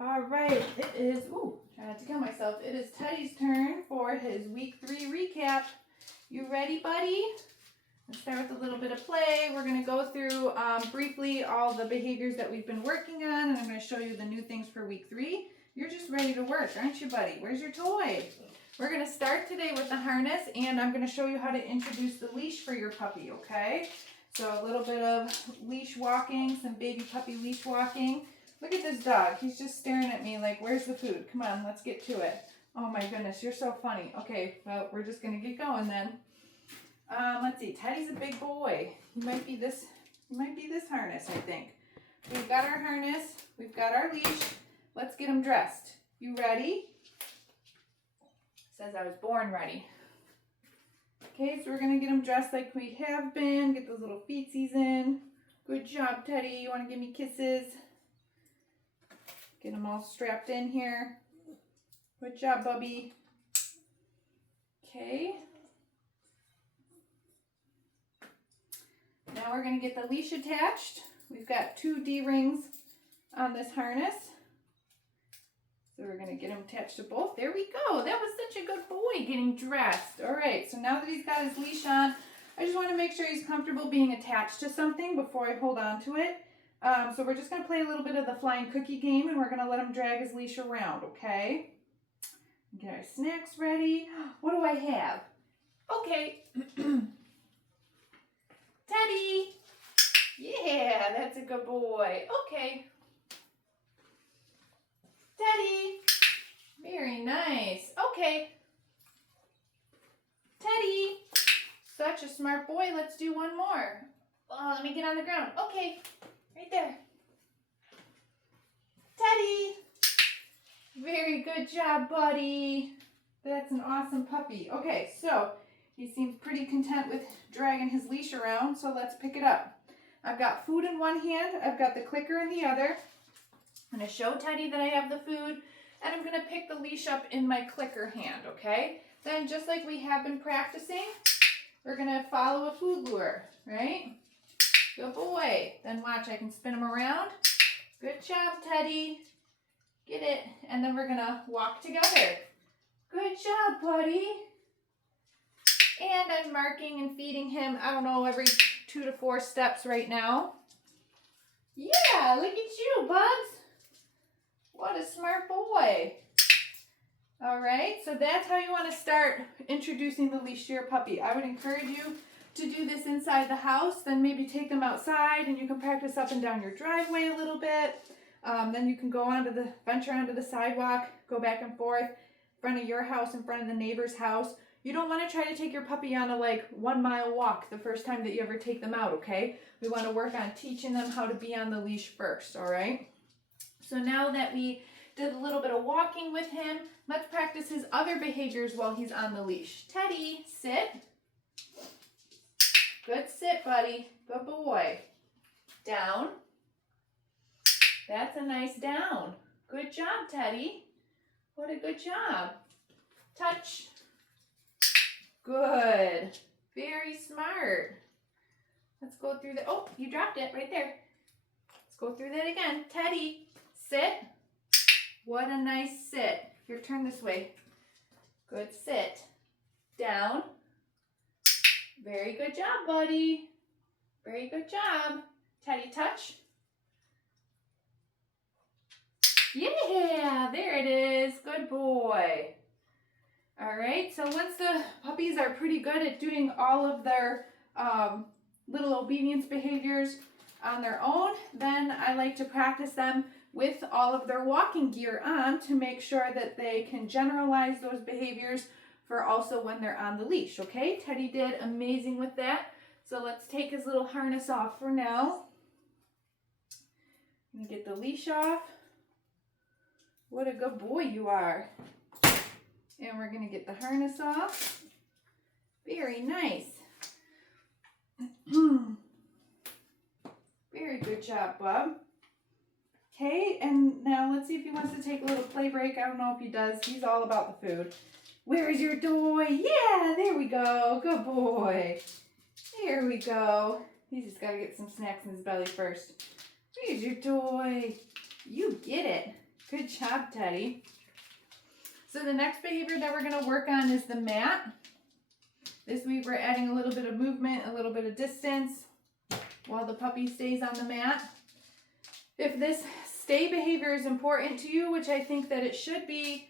All right, it is, trying not to kill myself. It is Teddy's turn for his week 3 recap. You ready, buddy? Let's start with a little bit of play. We're going to go through briefly all the behaviors that we've been working on, and I'm going to show you the new things for week 3. You're just ready to work, aren't you, buddy? Where's your toy? We're going to start today with the harness, and I'm going to show you how to introduce the leash for your puppy, okay? So a little bit of leash walking, some baby puppy leash walking. Look at this dog. He's just staring at me like, where's the food? Come on, let's get to it. Oh my goodness, you're so funny. Okay, well, we're just going to get going then. Let's see. Teddy's a big boy. He might be this harness, I think. We've got our harness. We've got our leash. Let's get him dressed. You ready? Says I was born ready. Okay, so we're going to get him dressed like we have been. Get those little feetsies in. Good job, Teddy. You want to give me kisses? Get them all strapped in here. Good job, Bubby. Okay. Now we're going to get the leash attached. We've got 2 D-rings on this harness. So we're going to get him attached to both. There we go. That was such a good boy getting dressed. All right, so now that he's got his leash on, I just want to make sure he's comfortable being attached to something before I hold on to it. So we're just going to play a little bit of the flying cookie game, and we're going to let him drag his leash around, okay? Get our snacks ready. What do I have? Okay. Teddy. Yeah, that's a good boy. Okay. Teddy. Very nice. Okay. Teddy. Such a smart boy. Let's do one more. Oh, let me get on the ground. Okay. Right there. Teddy. Very good job, buddy. That's an awesome puppy. Okay, so he seems pretty content with dragging his leash around, so let's pick it up. I've got food in one hand. I've got the clicker in the other. I'm going to show Teddy that I have the food, and I'm going to pick the leash up in my clicker hand, okay? Then, just like we have been practicing, we're going to follow a food lure, right? Good boy. Then watch, I can spin him around. Good job, Teddy. Get it. And then we're going to walk together. Good job, buddy. And I'm marking and feeding him, I don't know, every 2 to 4 steps right now. Yeah, look at you, Bugs. What a smart boy. All right, so that's how you want to start introducing the leash to your puppy. I would encourage you to do this inside the house, then maybe take them outside and you can practice up and down your driveway a little bit. Then you can go venture onto the sidewalk, go back and forth, in front of your house, in front of the neighbor's house. You don't want to try to take your puppy on a 1 mile walk the first time that you ever take them out, okay? We want to work on teaching them how to be on the leash first, all right? So now that we did a little bit of walking with him, let's practice his other behaviors while he's on the leash. Teddy, sit. Good sit, buddy. Good boy. Down. That's a nice down. Good job, Teddy. What a good job. Touch. Good. Very smart. Let's go through oh, you dropped it right there. Let's go through that again. Teddy, sit. What a nice sit. Here, turn this way. Good sit. Down. Very good job, buddy. Very good job. Teddy, touch. Yeah, there it is. Good boy. All right, so once the puppies are pretty good at doing all of their little obedience behaviors on their own, then I like to practice them with all of their walking gear on to make sure that they can generalize those behaviors for also when they're on the leash, okay? Teddy did amazing with that. So let's take his little harness off for now. I'm gonna get the leash off. What a good boy you are. And we're gonna get the harness off. Very nice. Very good job, Bub. Okay, and now let's see if he wants to take a little play break. I don't know if he does. He's all about the food. Where is your toy? Yeah, there we go. Good boy. There we go. He's just got to get some snacks in his belly first. Here's your toy. You get it. Good job, Teddy. So the next behavior that we're going to work on is the mat. This week we're adding a little bit of movement, a little bit of distance while the puppy stays on the mat. If this stay behavior is important to you, which I think that it should be,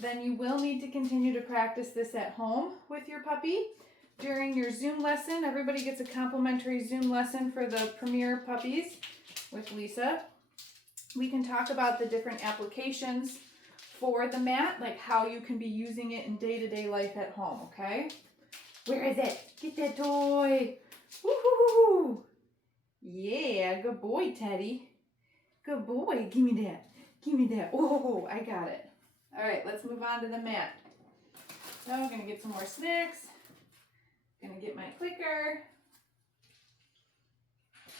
then you will need to continue to practice this at home with your puppy. During your Zoom lesson, everybody gets a complimentary Zoom lesson for the Premier Puppies with Lisa. We can talk about the different applications for the mat, like how you can be using it in day-to-day life at home, okay? Where is it? Get that toy. Woo-hoo-hoo-hoo. Yeah, good boy, Teddy. Good boy. Give me that. Give me that. Oh, I got it. All right, let's move on to the mat. So I'm going to get some more snacks. Going to get my clicker.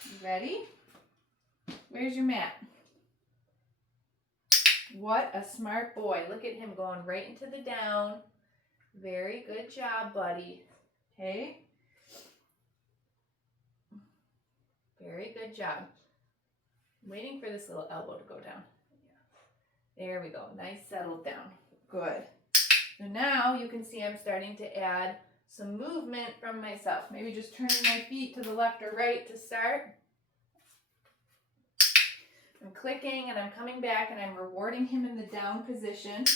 You ready? Where's your mat? What a smart boy. Look at him going right into the down. Very good job, buddy. Okay. Very good job. I'm waiting for this little elbow to go down. Yeah. There we go. Nice settled down. Good. So now you can see I'm starting to add some movement from myself. Maybe just turning my feet to the left or right to start. I'm clicking and I'm coming back and I'm rewarding him in the down position.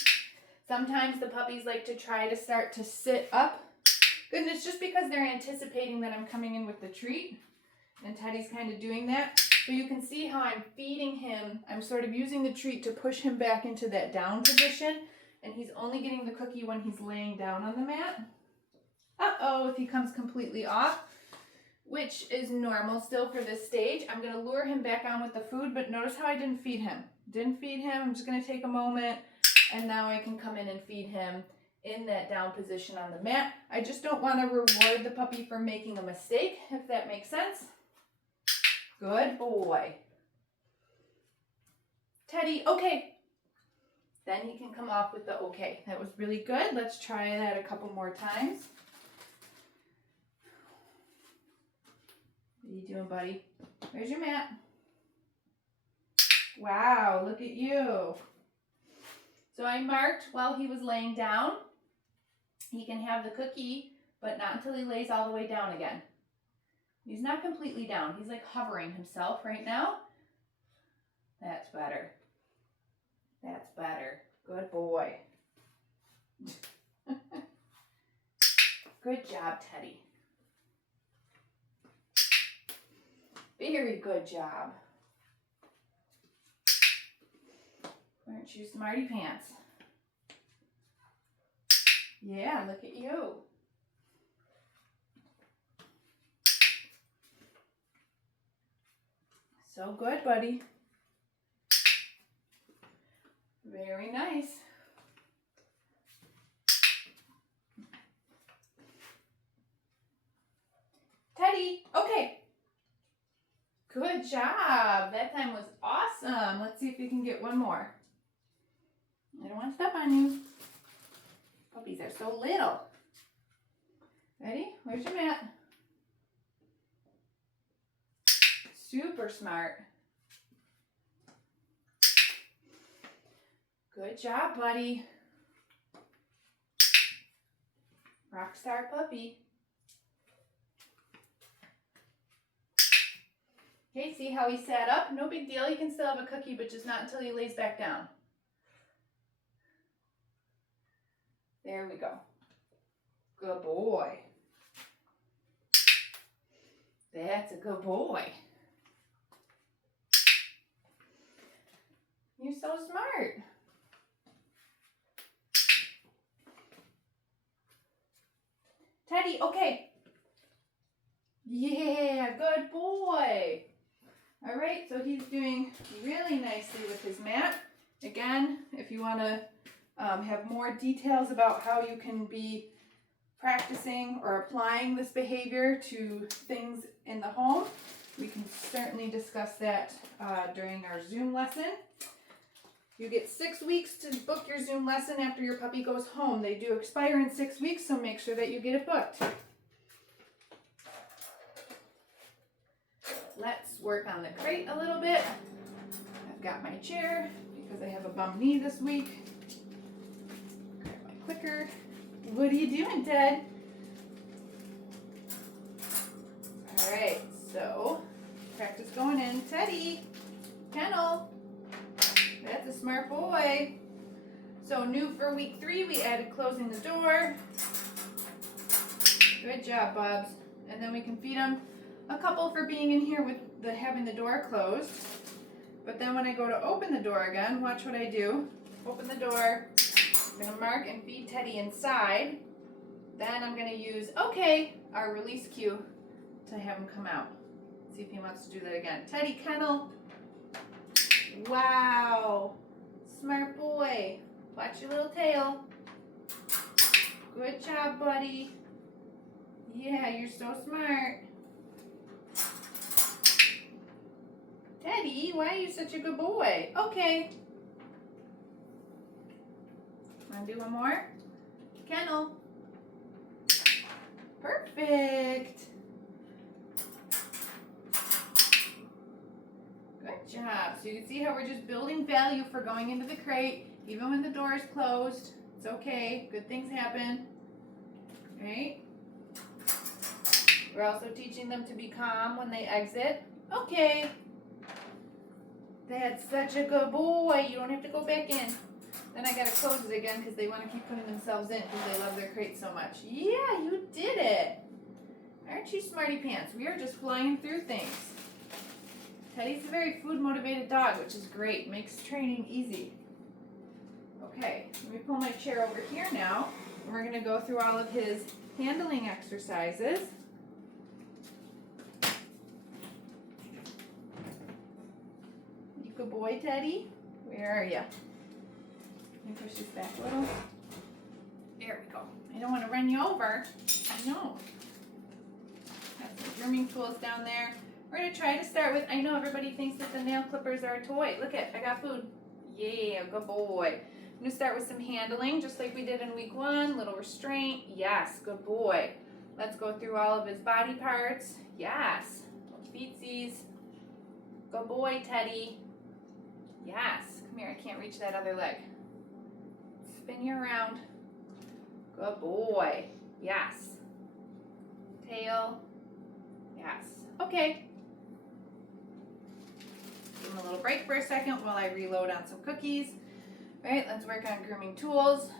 Sometimes the puppies like to try to start to sit up. And it's just because they're anticipating that I'm coming in with the treat. And Teddy's kind of doing that. So you can see how I'm feeding him. I'm sort of using the treat to push him back into that down position. And he's only getting the cookie when he's laying down on the mat. Uh-oh, if he comes completely off, which is normal still for this stage. I'm going to lure him back on with the food, but notice how I didn't feed him. Didn't feed him. I'm just going to take a moment, and now I can come in and feed him in that down position on the mat. I just don't want to reward the puppy for making a mistake, if that makes sense. Good boy. Teddy, okay. Then he can come off with the okay. That was really good. Let's try that a couple more times. What are you doing, buddy? Where's your mat? Wow, look at you. So I marked while he was laying down. He can have the cookie, but not until he lays all the way down again. He's not completely down. He's like hovering himself right now. That's better. That's better. Good boy. Good job, Teddy. Very good job. Aren't you smarty pants? Yeah, look at you. So good, buddy. Very nice. Teddy, okay. Good job. That time was awesome. Let's see if we can get one more. I don't want to step on you. Puppies are so little. Ready? Where's your mat? Super smart. Good job, buddy. Rockstar puppy. Okay, see how he sat up? No big deal. He can still have a cookie, but just not until he lays back down. There we go. Good boy. That's a good boy. You're so smart. Teddy, okay. Yeah, good boy. All right, so he's doing really nicely with his mat. Again, if you want to have more details about how you can be practicing or applying this behavior to things in the home, we can certainly discuss that during our Zoom lesson. You get 6 weeks to book your Zoom lesson after your puppy goes home. They do expire in 6 weeks, so make sure that you get it booked. Let's work on the crate a little bit. I've got my chair because I have a bum knee this week. Grab my clicker. What are you doing, Ted? All right, so practice going in. Teddy, kennel. That's a smart boy. So new for week 3, we added closing the door. Good job, Bubs. And then we can feed him a couple for being in here with having the door closed. But then when I go to open the door again, watch what I do. Open the door. I'm gonna mark and feed Teddy inside. Then I'm gonna use okay, our release cue, to have him come out. See if he wants to do that again. Teddy, kennel. Wow. Smart boy. Watch your little tail. Good job, buddy. Yeah, you're so smart. Teddy, why are you such a good boy? Okay. Wanna do one more? Kennel. Perfect. Good job. So you can see how we're just building value for going into the crate, even when the door is closed. It's okay. Good things happen. Right? We're also teaching them to be calm when they exit. Okay. That's such a good boy. You don't have to go back in. Then I gotta close it again because they want to keep putting themselves in because they love their crate so much. Yeah, you did it. Aren't you smarty pants? We are just flying through things. Teddy's a very food motivated dog, which is great. Makes training easy. Okay, let me pull my chair over here now. And we're gonna go through all of his handling exercises. You good boy, Teddy? Where are you? Let me push this back a little. There we go. I don't want to run you over. I know. Got some grooming tools down there. We're going to try to start with, I know everybody thinks that the nail clippers are a toy. Look at, I got food. Yeah, good boy. I'm going to start with some handling, just like we did in week 1. Little restraint. Yes, good boy. Let's go through all of his body parts. Yes. Feetsies. Good boy, Teddy. Yes. Come here, I can't reach that other leg. Spin you around. Good boy. Yes. Tail. Yes. Okay. Give him a little break for a second while I reload on some cookies. All right, let's work on grooming tools.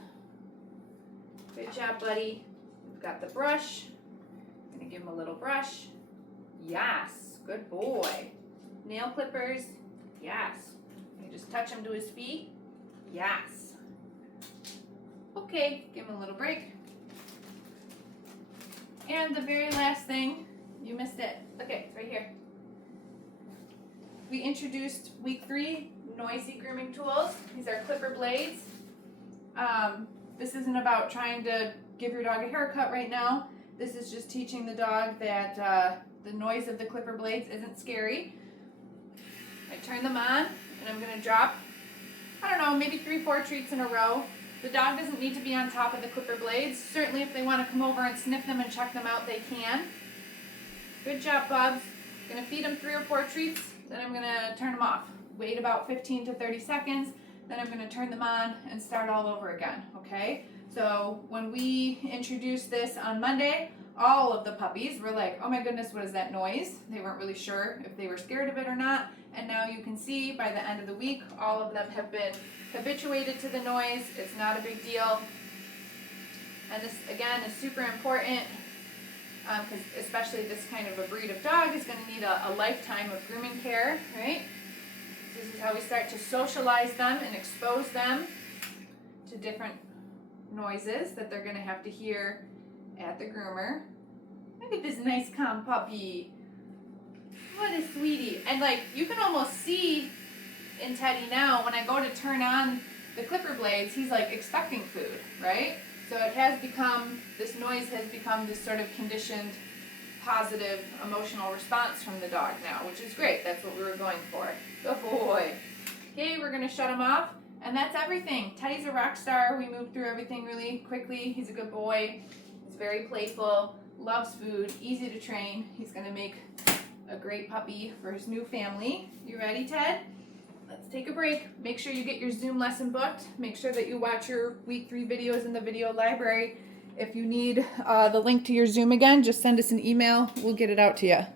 Good job, buddy. We've got the brush. I'm gonna give him a little brush. Yes. Good boy. Nail clippers. Yes. You just touch him to his feet. Yes. Okay, give him a little break. And the very last thing, you missed it. Okay, it's right here. We introduced week 3 noisy grooming tools. These are clipper blades. This isn't about trying to give your dog a haircut right now. This is just teaching the dog that the noise of the clipper blades isn't scary. I turn them on and I'm gonna drop, I don't know, maybe 3-4 treats in a row. The dog doesn't need to be on top of the clipper blades. Certainly if they want to come over and sniff them and check them out, they can. Good job, Bubs. Gonna feed them 3 or 4 treats, then I'm gonna turn them off. Wait about 15 to 30 seconds, then I'm gonna turn them on and start all over again, okay? So when we introduced this on Monday, all of the puppies were like, oh my goodness, what is that noise? They weren't really sure if they were scared of it or not. And now you can see by the end of the week, all of them have been habituated to the noise. It's not a big deal. And this, again, is super important because especially this kind of a breed of dog is going to need a lifetime of grooming care, right? This is how we start to socialize them and expose them to different noises that they're going to have to hear at the groomer. Look at this nice calm puppy. What a sweetie. And like, you can almost see in Teddy now, when I go to turn on the clipper blades, he's like expecting food, right? So it has become, this noise has become this sort of conditioned, positive, emotional response from the dog now, which is great. That's what we were going for. Good boy. Okay, we're gonna shut him off. And that's everything. Teddy's a rock star. We moved through everything really quickly. He's a good boy. He's very playful, loves food, easy to train. He's gonna make a great puppy for his new family. You ready, Ted? let's take a break. Make sure you get your Zoom lesson booked. Make sure that you watch your week 3 videos in the video library. If you need the link to your Zoom again, just send us an email. We'll get it out to you.